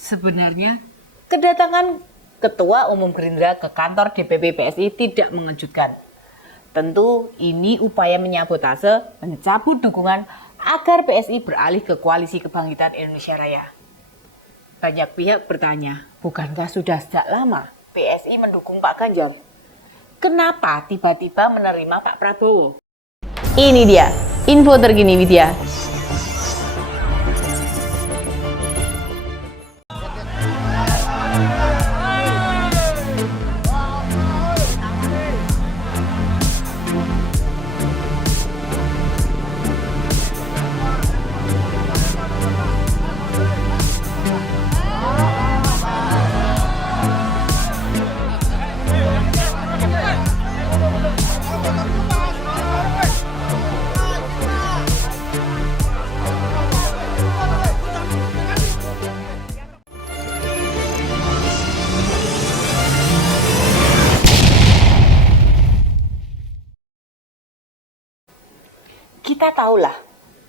Sebenarnya, kedatangan Ketua Umum Gerindra ke kantor DPP PSI tidak mengejutkan. Tentu ini upaya menyabotase, mencabut dukungan agar PSI beralih ke Koalisi Kebangkitan Indonesia Raya. Banyak pihak bertanya, bukankah sudah sejak lama PSI mendukung Pak Ganjar? Kenapa tiba-tiba menerima Pak Prabowo? Ini dia, info terkini Widya. Kita tahulah,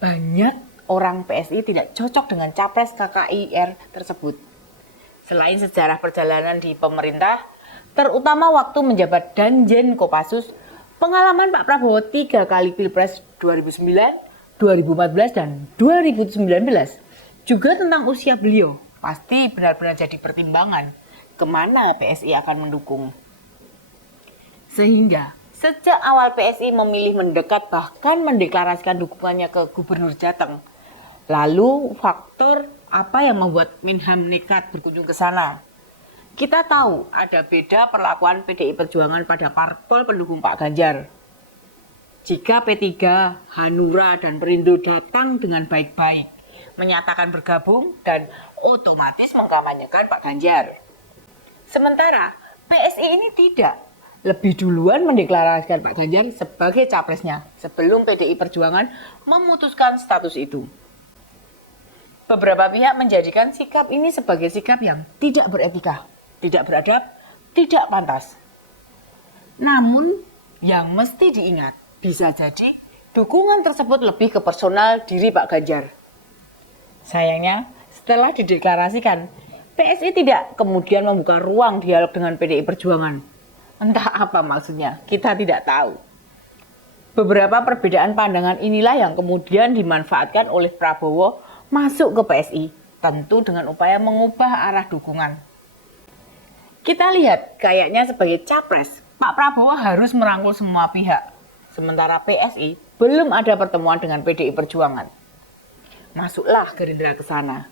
banyak orang PSI tidak cocok dengan capres KKIR tersebut. Selain sejarah perjalanan di pemerintah, terutama waktu menjabat Danjen Kopassus, pengalaman Pak Prabowo 3 kali Pilpres 2009, 2014, dan 2019, juga tentang usia beliau, pasti benar-benar jadi pertimbangan kemana PSI akan mendukung. Sehingga sejak awal PSI memilih mendekat bahkan mendeklarasikan dukungannya ke Gubernur Jateng. Lalu faktor apa yang membuat Minham nekat berkunjung ke sana? Kita tahu ada beda perlakuan PDI Perjuangan pada parpol pendukung Pak Ganjar. Jika P3, Hanura, dan Perindo datang dengan baik-baik, menyatakan bergabung dan otomatis mengkampanyekan Pak Ganjar. Sementara PSI ini tidak. Lebih duluan mendeklarasikan Pak Ganjar sebagai capresnya sebelum PDI Perjuangan memutuskan status itu. Beberapa pihak menjadikan sikap ini sebagai sikap yang tidak beretika, tidak beradab, tidak pantas. Namun, yang mesti diingat, bisa jadi dukungan tersebut lebih ke personal diri Pak Ganjar. Sayangnya, setelah dideklarasikan, PSI tidak kemudian membuka ruang dialog dengan PDI Perjuangan. Entah apa maksudnya, kita tidak tahu. Beberapa perbedaan pandangan inilah yang kemudian dimanfaatkan oleh Prabowo masuk ke PSI, tentu dengan upaya mengubah arah dukungan. Kita lihat, kayaknya sebagai capres, Pak Prabowo harus merangkul semua pihak. Sementara PSI belum ada pertemuan dengan PDI Perjuangan. Masuklah Gerindra ke sana.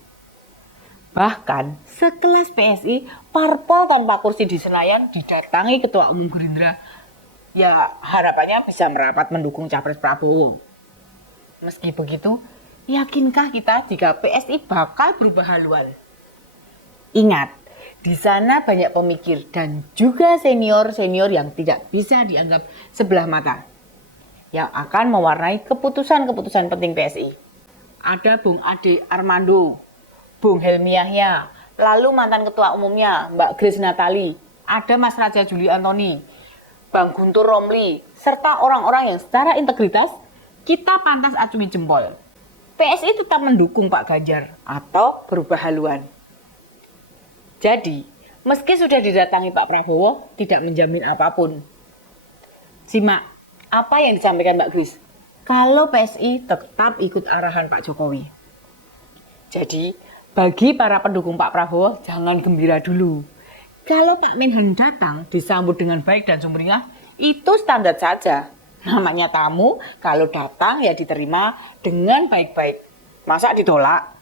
Bahkan sekelas PSI, parpol tanpa kursi di Senayan didatangi Ketua Umum Gerindra. Ya harapannya bisa merapat mendukung capres Prabowo. Meski begitu, yakinkah kita jika PSI bakal berubah haluan? Ingat, di sana banyak pemikir dan juga senior-senior yang tidak bisa dianggap sebelah mata, yang akan mewarnai keputusan-keputusan penting PSI. Ada Bung Ade Armando, Bung Helmi Yahya, lalu mantan ketua umumnya Mbak Grace Natali, ada Mas Raja Juli Antoni, Bang Guntur Romli, serta orang-orang yang secara integritas kita pantas acungi jempol. PSI tetap mendukung Pak Ganjar atau berubah haluan. Jadi, meski sudah didatangi Pak Prabowo, tidak menjamin apapun. Simak apa yang disampaikan Mbak Grace. Kalau PSI tetap ikut arahan Pak Jokowi. Jadi, bagi para pendukung Pak Prabowo, jangan gembira dulu. Kalau Pak Minham datang disambut dengan baik dan sumringah, itu standar saja. Namanya tamu, kalau datang ya diterima dengan baik-baik. Masa ditolak?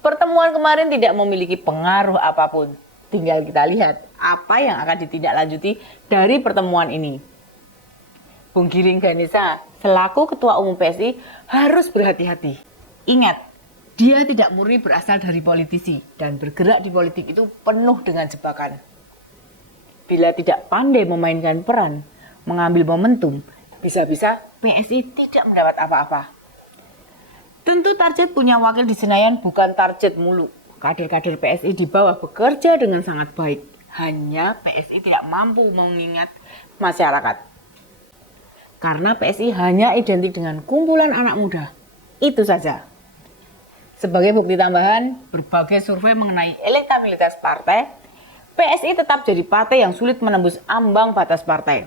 Pertemuan kemarin tidak memiliki pengaruh apapun. Tinggal kita lihat apa yang akan ditindaklanjuti dari pertemuan ini. Bung Giring Ganesa, selaku Ketua Umum PSI, harus berhati-hati. Ingat, dia tidak murni berasal dari politisi dan bergerak di politik itu penuh dengan jebakan. Bila tidak pandai memainkan peran, mengambil momentum, bisa-bisa PSI tidak mendapat apa-apa. Tentu target punya wakil di Senayan bukan target muluk. Kader-kader PSI di bawah bekerja dengan sangat baik. Hanya PSI tidak mampu mengingat masyarakat. Karena PSI hanya identik dengan kumpulan anak muda. Itu saja. Sebagai bukti tambahan, berbagai survei mengenai elektabilitas partai, PSI tetap jadi partai yang sulit menembus ambang batas partai.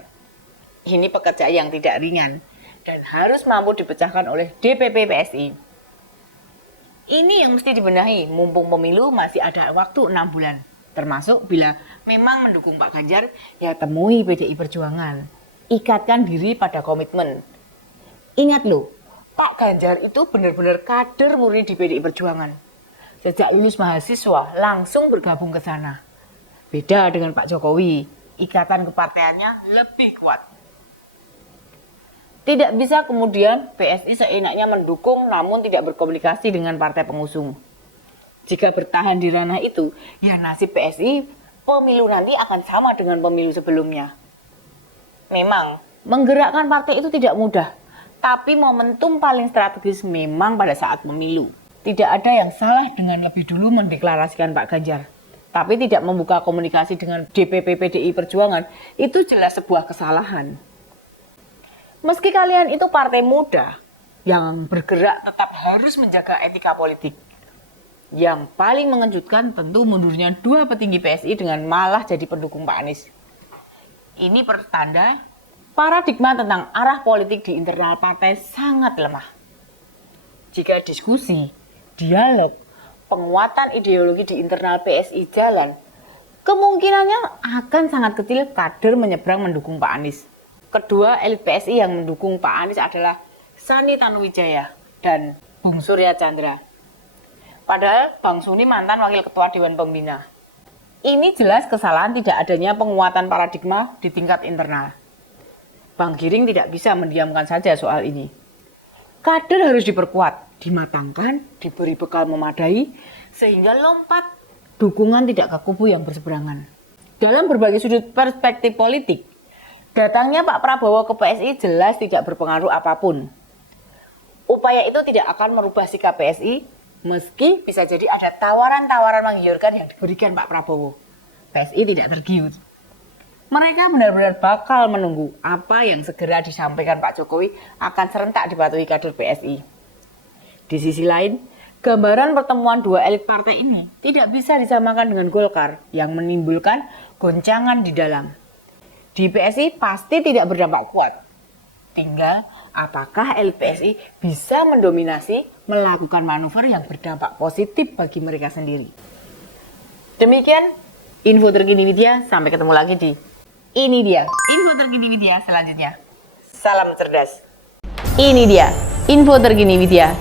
Ini pekerjaan yang tidak ringan dan harus mampu dipecahkan oleh DPP PSI. Ini yang mesti dibenahi, mumpung pemilu masih ada waktu 6 bulan. Termasuk bila memang mendukung Pak Ganjar, ya temui PDI Perjuangan. Ikatkan diri pada komitmen. Ingat loh, Pak Ganjar itu benar-benar kader murni di PDI Perjuangan. Sejak lulus mahasiswa langsung bergabung ke sana. Beda dengan Pak Jokowi, ikatan kepartaiannya lebih kuat. Tidak bisa kemudian PSI seenaknya mendukung namun tidak berkomunikasi dengan partai pengusung. Jika bertahan di ranah itu, ya nasib PSI pemilu nanti akan sama dengan pemilu sebelumnya. Memang, menggerakkan partai itu tidak mudah. Tapi momentum paling strategis memang pada saat pemilu. Tidak ada yang salah dengan lebih dulu mendeklarasikan Pak Ganjar. Tapi tidak membuka komunikasi dengan DPP PDI Perjuangan, itu jelas sebuah kesalahan. Meski kalian itu partai muda, yang bergerak tetap harus menjaga etika politik. Yang paling mengejutkan tentu mundurnya 2 petinggi PSI dengan malah jadi pendukung Pak Anies. Ini pertanda paradigma tentang arah politik di internal partai sangat lemah. Jika diskusi, dialog, penguatan ideologi di internal PSI jalan, kemungkinannya akan sangat kecil kader menyeberang mendukung Pak Anies. Kedua elit PSI yang mendukung Pak Anies adalah Sani Tanuwijaya dan Bung Surya Chandra. Padahal Bang Suni mantan wakil ketua Dewan Pembina. Ini jelas kesalahan tidak adanya penguatan paradigma di tingkat internal. Bang Giring tidak bisa mendiamkan saja soal ini. Kader harus diperkuat, dimatangkan, diberi bekal memadai, sehingga lompat dukungan tidak ke kubu yang berseberangan. Dalam berbagai sudut perspektif politik, datangnya Pak Prabowo ke PSI jelas tidak berpengaruh apapun. Upaya itu tidak akan merubah sikap PSI, meski bisa jadi ada tawaran-tawaran menggiurkan yang diberikan Pak Prabowo. PSI tidak tergiur. Mereka benar-benar bakal menunggu apa yang segera disampaikan Pak Jokowi akan serentak dipatuhi kader PSI. Di sisi lain, gambaran pertemuan 2 elit partai ini tidak bisa disamakan dengan Golkar yang menimbulkan goncangan di dalam. Di PSI pasti tidak berdampak kuat. Tinggal apakah elit PSI bisa mendominasi melakukan manuver yang berdampak positif bagi mereka sendiri. Demikian info terkini media, sampai ketemu lagi di Ini Dia info terkini media selanjutnya. Salam cerdas. Ini dia info terkini media